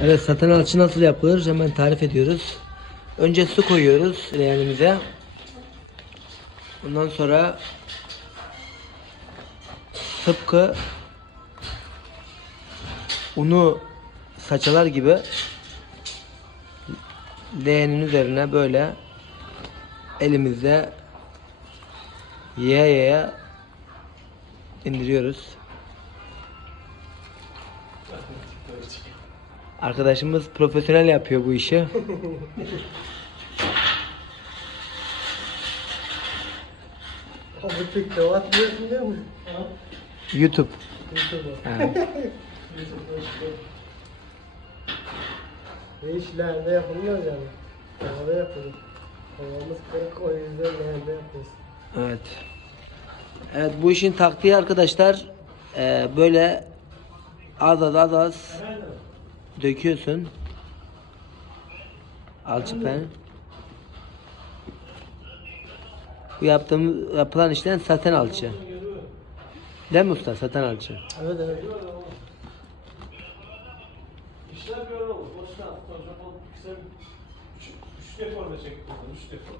Evet satın alçı nasıl yapılır hemen tarif ediyoruz. Önce su koyuyoruz leğenimize. Ondan sonra tıpkı unu saçalar gibi leğenin üzerine böyle elimizle yaya yaya indiriyoruz. Arkadaşımız profesyonel yapıyor bu işi. YouTube. Ve işlerde yapılmıyor yani. Havada yapılır. Havamız kırık o yüzden leğende yapıyoruz. Evet. Evet bu işin taktiği arkadaşlar eee, böyle az az az az döküyorsun. Alçıpen. Bu yaptığım yapılan işten saten alçı. Değil mi usta? Saten alçı. Evet evet. İşler böyle olur. Boşuna atacak olup kısa üç, üç deforme çekti. Üç deforme.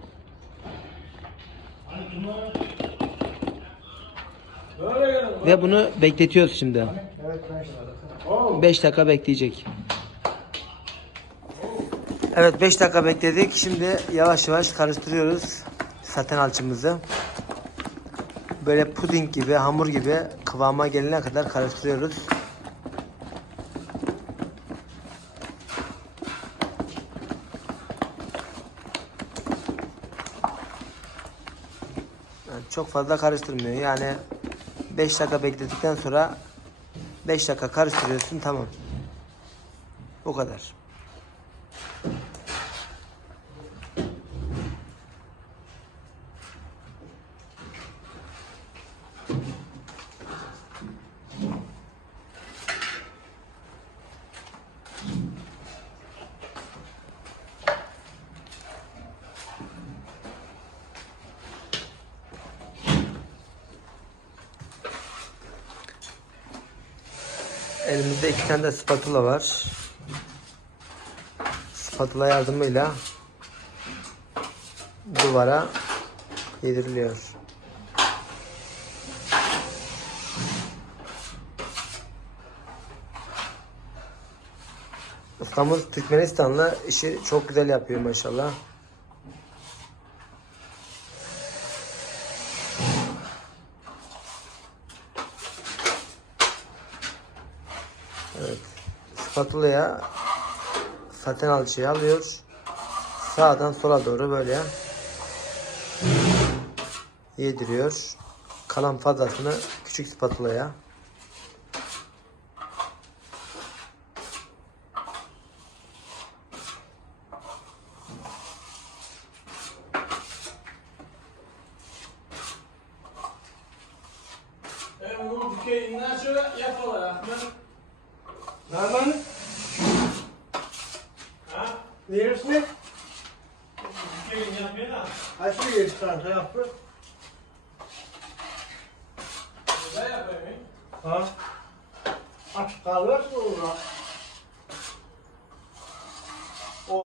Hani bunlar böyle gelin. Ve bunu bekletiyoruz şimdi. Evet ben Oo. 5 dakika bekleyecek. Evet 5 dakika bekledik. Şimdi yavaş yavaş karıştırıyoruz saten alçımızı. Böyle puding gibi, hamur gibi kıvama gelene kadar karıştırıyoruz. Yani çok fazla karıştırmıyor. Yani 5 dakika bekledikten sonra 5 dakika karıştırıyorsun tamam. Bu kadar. Elimizde iki tane de spatula var. Spatula yardımıyla duvara yediriliyor. Ustamız Türkmenistanlı işi çok güzel yapıyor maşallah. Evet. Spatula'ya saten alçıyı alıyor. Sağdan sola doğru böyle yediriyor. Kalan fazlasını küçük spatula'ya Evet, bu dikeyinden şöyle yapalım Ahmet. Nereden? Ha? Neresine? Dikeyin yapmayın ha. Aşı yer sanki yapıyor. Güzel yapayım. Ha? Aç kalır mı ona?